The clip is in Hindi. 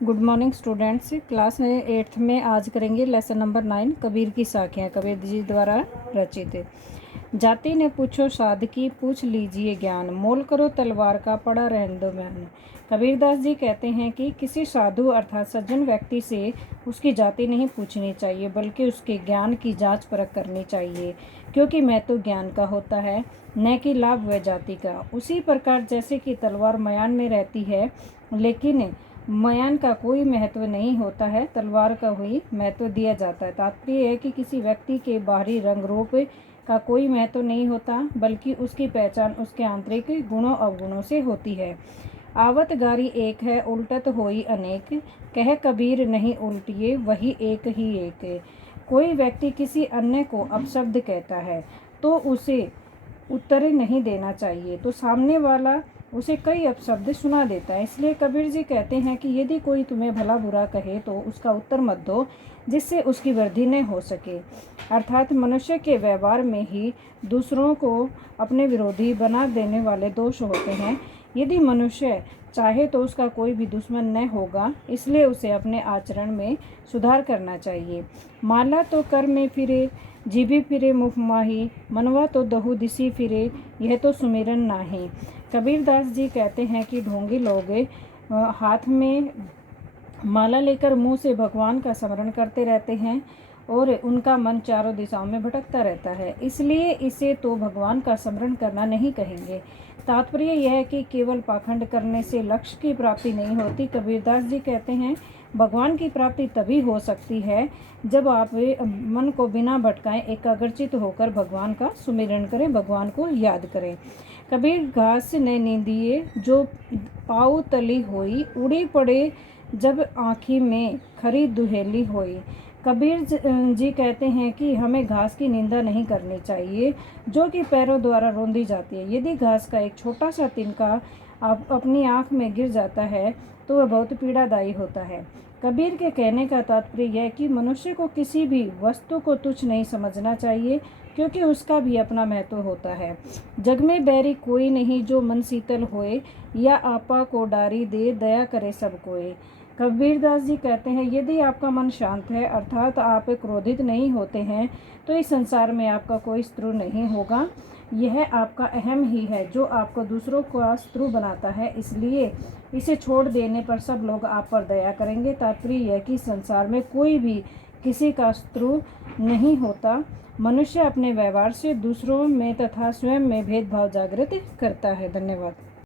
Good morning students. Class 8th में आज करेंगे लेसन नंबर 9 कबीर की साखियाँ, कबीर जी द्वारा रचित। जाति ने पूछो साधकी, पूछ लीजिए ज्ञान, मोल करो तलवार का, पड़ा रहने दो म्यान। कबीरदास जी कहते हैं कि किसी साधु अर्थात सज्जन व्यक्ति से उसकी जाति नहीं पूछनी चाहिए, बल्कि उसके ज्ञान की जांच परख करनी चाहिए, क्योंकि महत्व ज्ञान का होता है, न कि लाभ व जाति का। उसी प्रकार जैसे कि तलवार म्यान में रहती है, लेकिन म्यान का कोई महत्व नहीं होता है, तलवार का ही महत्व दिया जाता है। तात्पर्य है कि किसी व्यक्ति के बाहरी रंग रूप का कोई महत्व नहीं होता, बल्कि उसकी पहचान उसके आंतरिक गुणों अवगुणों से होती है। आवत गारी एक है, उल्टत होई अनेक, कह कबीर नहीं उल्टिए, वही एक ही एक। कोई व्यक्ति किसी अन्य को अपशब्द कहता है तो उसे उत्तर नहीं देना चाहिए, तो सामने वाला उसे कई अपशब्द सुना देता है। इसलिए कबीर जी कहते हैं कि यदि कोई तुम्हें भला बुरा कहे तो उसका उत्तर मत दो, जिससे उसकी वृद्धि न हो सके। अर्थात मनुष्य के व्यवहार में ही दूसरों को अपने विरोधी बना देने वाले दोष होते हैं। यदि मनुष्य चाहे तो उसका कोई भी दुश्मन न होगा, इसलिए उसे अपने आचरण में सुधार करना चाहिए। माला तो कर में फिरे, जीभी फिरे मुख माही, मनवा तो दहु दिसी फिरे, यह तो सुमिरन नाही। कबीरदास जी कहते हैं कि ढोंगी लोग हाथ में माला लेकर मुंह से भगवान का स्मरण करते रहते हैं और उनका मन चारों दिशाओं में भटकता रहता है, इसलिए इसे तो भगवान का स्मरण करना नहीं कहेंगे। तात्पर्य यह है कि केवल पाखंड करने से लक्ष्य की प्राप्ति नहीं होती। कबीरदास जी कहते हैं भगवान की प्राप्ति तभी हो सकती है जब आप मन को बिना भटकाएं एकाग्रचित होकर भगवान का सुमिरन करें, भगवान को याद करें। कबीर घास ने नींदिए जो पाऊ तली होई, उड़ी पड़े जब आँखी में खरी दुहेली होई। कबीर जी कहते हैं कि हमें घास की निंदा नहीं करनी चाहिए जो कि पैरों द्वारा रौंदी जाती है। यदि घास का एक छोटा सा तिनका अपनी आँख में गिर जाता है तो वह बहुत पीड़ादायी होता है। कबीर के कहने का तात्पर्य यह है कि मनुष्य को किसी भी वस्तु को तुच्छ नहीं समझना चाहिए, क्योंकि उसका भी अपना महत्व होता है। जग में बैरी कोई नहीं जो मन शीतल होए, या आपा को डारी दे दया करे सब कोई। कबीरदास जी कहते हैं यदि आपका मन शांत है, अर्थात आप क्रोधित नहीं होते हैं, तो इस संसार में आपका कोई शत्रु नहीं होगा। यह आपका अहम ही है जो आपको दूसरों का शत्रु बनाता है, इसलिए इसे छोड़ देने पर सब लोग आप पर दया करेंगे। तात्पर्य यह कि संसार में कोई भी किसी का शत्रु नहीं होता। मनुष्य अपने व्यवहार से दूसरों में तथा स्वयं में भेदभाव जागृत करता है। धन्यवाद।